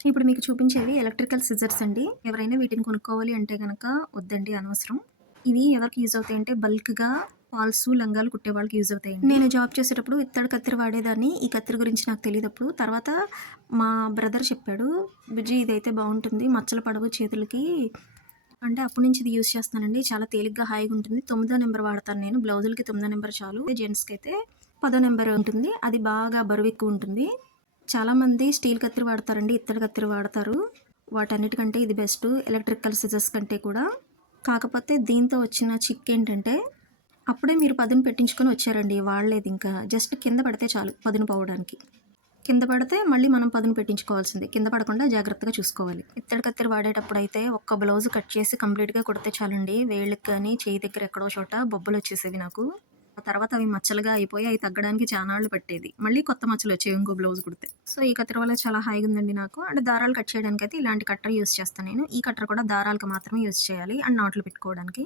ఇప్పుడు మీకు చూపించేవి electrical scissors అండి. ఎవరైనా వీటిని కొనుక్కోవాలి అంటే గనక వద్దండి అనవసరం. ఇవి ఎవరికి యూజ్ అవుతాయంటే బల్క్‌గా ఫాల్సు, లంగాలు కుట్టే వాళ్ళకి యూజ్ అవుతాయండి. నేను జాబ్ చేసేటప్పుడు ఇత్తడి కత్తిర వాడేదాన్ని. ఈ కత్తిర గురించి నాకు తెలీదప్పుడు. తర్వాత మా బ్రదర్ చెప్పాడు. "బుజ్జి ఇదైతే బావుంటుంది. మచ్చలు పడవు చేతులకి" అంటే అప్పటి నుంచి ఇది యూజ్ చేస్తున్నానండి. చాలా తేలిగ్గా, హాయిగా ఉంటుంది. 9 నంబర్ వాడతాను నేను. బ్లౌజులకి 9 నంబర్ చాలు. జెంట్స్‌కైతే 10 నంబర్ ఉంటుంది. అది బాగా బరువెక్కువుంటుంది. చాలామంది స్టీల్ కత్తిరి వాడతారండి. ఇత్తడి కత్తిరి వాడతారు. వాటన్నిటికంటే ఇది బెస్టు. ఎలక్ట్రికల్ సిజర్స్ కంటే కూడా. కాకపోతే దీంతో వచ్చిన చిక్కేంటంటే, అప్పుడే మీరు పదును పెట్టించుకొని వచ్చారండి. వాడలేదింకా. జస్ట్ కింద పడితే చాలు పదును పోవడానికి. కింద పడితే మళ్ళీ మనం పదును పెట్టించుకోవాల్సిందే. కింద పడకుండా జాగ్రత్తగా చూసుకోవాలి. ఇత్తడి కత్తెర వాడేటప్పుడైతే ఒక్క బ్లౌజ్ కట్ చేసి కంప్లీట్‌గా కుడితే చాలండి. వేళ్ళకి గానీ, చెయ్యి దగ్గర ఎక్కడో చోట బొబ్బలొచ్చేసేవి నాకు. ఆ తర్వాత అవి మచ్చలుగా అయిపోయి అయి తగ్గడానికి చానాళ్లు పట్టేది. మళ్ళీ కొత్త మచ్చలొచ్చేవి ఇంకో బ్లౌజ్ కుడితే. సో, ఈ కత్తెర వల్ల చాలా హాయిగుందండి నాకు. అండ్ దారాలు కట్ చేయడానికైతే ఇలాంటి కట్టర్ యూజ్ చేస్తా నేను. ఈ కట్టర్ కూడా దారాలకు మాత్రమే యూజ్ చేయాలి. అండ్ నాట్లు పెట్టుకోవడానికి.